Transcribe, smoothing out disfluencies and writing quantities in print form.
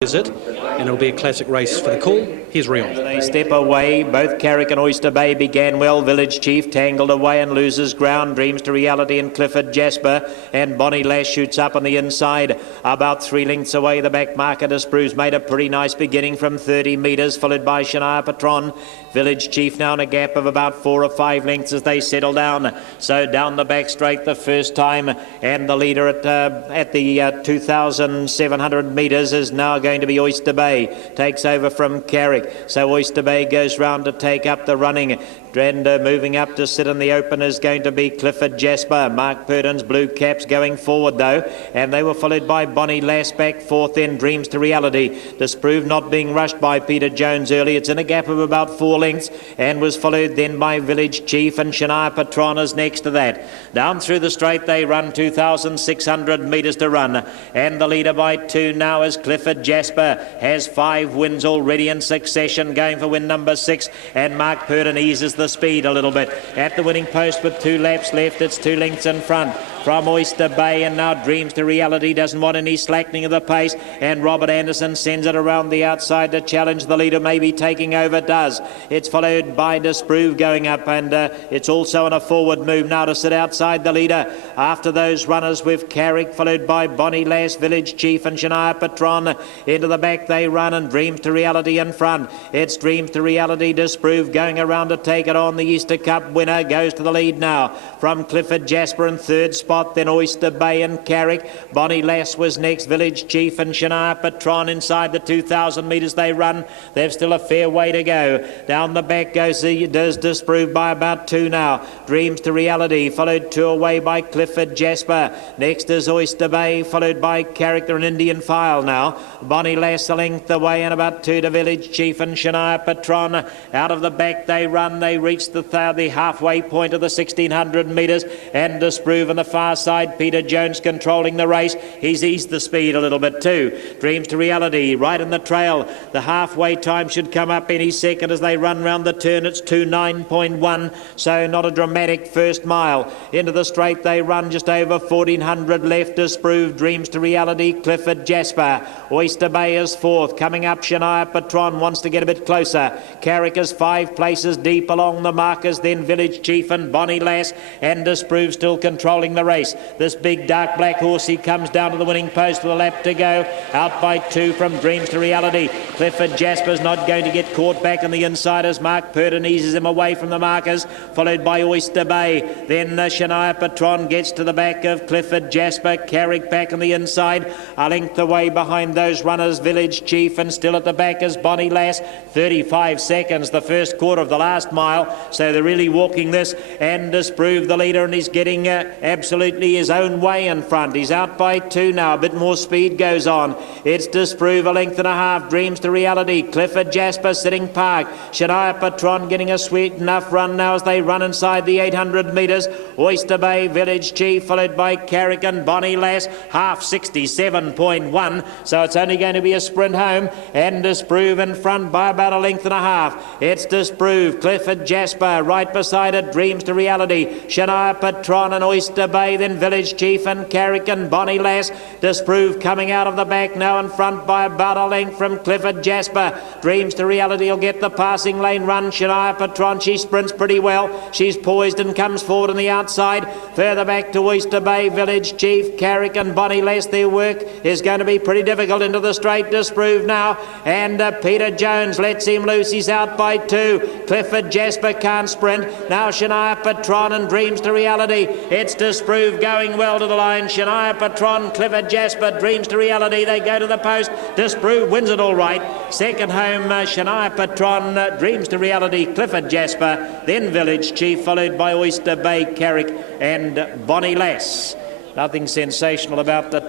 Is it? And it'll be a classic race for the call. Here's Rion. They step away. Both Carrick and Oyster Bay began well. Village Chief tangled away and loses ground. Dreams to Reality and Clifford Jasper. And Bonnie Lass shoots up on the inside. About 3 lengths away, the back marker Spruce made a pretty nice beginning from 30 metres, followed by Shania Patron. Village Chief now in a gap of about 4 or 5 lengths as they settle down. So down the back straight the first time. And the leader at the 2,700 metres is now going to be Oyster Bay. Takes over from Carrick. So Oyster Bay goes round to take up the running. And moving up to sit in the open is going to be Clifford Jasper. Mark Purdon's blue caps going forward though, and they were followed by Bonnie Lass back fourth, then Dreams to Reality. Disprove not being rushed by Peter Jones early. It's in a gap of about 4 lengths and was followed then by Village Chief, and Shania Patron is next to that. Down through the straight they run, 2,600 metres to run, and the leader by 2 now is Clifford Jasper. Has 5 wins already in succession, going for win number 6, and Mark Purdon eases the speed a little bit at the winning post with 2 laps left. It's 2 lengths in front from Oyster Bay, and now Dreams to Reality doesn't want any slackening of the pace, and Robert Anderson sends it around the outside to challenge the leader, maybe taking over. Does. It's followed by Disprove going up, and it's also on a forward move now to sit outside the leader. After those runners with Carrick, followed by Bonnie Lass, Village Chief and Shania Patron. Into the back they run, and Dreams to Reality in front. It's Dreams to Reality. Disprove going around to take it on. The Easter Cup winner goes to the lead now from Clifford Jasper in third spot, then Oyster Bay and Carrick. Bonnie Lass was next, Village Chief and Shania Patron inside the 2,000 metres they run. They've still a fair way to go. Down the back goes Disprove by about 2 now. Dreams to Reality, followed 2 away by Clifford Jasper. Next is Oyster Bay, followed by Carrick. They're an Indian file now. Bonnie Lass a length away, and about 2 to Village Chief and Shania Patron. Out of the back they run. They reach the halfway point of the 1,600 metres, and Disprove on the far side. Peter Jones controlling the race. He's eased the speed a little bit too. Dreams to Reality right in the trail. The halfway time should come up any second as they run round the turn. It's 2:09.1, so not a dramatic first mile. Into the straight they run, just over 1,400 left. Disprove, Dreams to Reality, Clifford Jasper. Oyster Bay is fourth. Coming up, Shania Patron wants to get a bit closer. Carrick is 5 places deep along the markers, then Village Chief and Bonnie Lass, and Disprove still controlling the race. This big dark black horse, he comes down to the winning post with a lap to go. Out by 2 from Dreams to Reality. Clifford Jasper's not going to get caught back in the inside as Mark Purdon eases him away from the markers, followed by Oyster Bay. Then Shania Patron gets to the back of Clifford Jasper. Carrick back on the inside, a length away behind those runners, Village Chief, and still at the back is Bonnie Lass. 35 seconds the first quarter of the last mile, so they're really walking this, and Disprove the leader, and he's getting absolutely his own way in front. He's out by 2 now. A bit more speed goes on. It's Disprove a length and a half. Dreams to Reality. Clifford Jasper sitting park. Shania Patron getting a sweet enough run now as they run inside the 800 metres. Oyster Bay, Village Chief, followed by Carrick and Bonnie Lass. Half 67.1, so it's only going to be a sprint home, and Disprove in front by about a length and a half. It's Disprove, Clifford Jasper right beside it, Dreams to Reality, Shania Patron and Oyster Bay, then Village Chief and Carrick and Bonnie Lass. Disprove coming out of the back now in front by about a length from Clifford Jasper. Dreams to Reality will get the passing lane run. Shania Patron, she sprints pretty well. She's poised and comes forward on the outside. Further back to Oyster Bay, Village Chief, Carrick and Bonnie Lass. Their work is going to be pretty difficult into the straight. Disprove now, and Peter Jones lets him loose. He's out by 2. Clifford Jasper can't sprint. Now Shania Patron and Dreams to Reality. It's Disprove going well to the line. Shania Patron, Clifford Jasper, Dreams to Reality. They go to the post. Disprove wins it all right. Second home, Shania Patron, Dreams to Reality, Clifford Jasper, then Village Chief, followed by Oyster Bay, Carrick and Bonnie Lass. Nothing sensational about the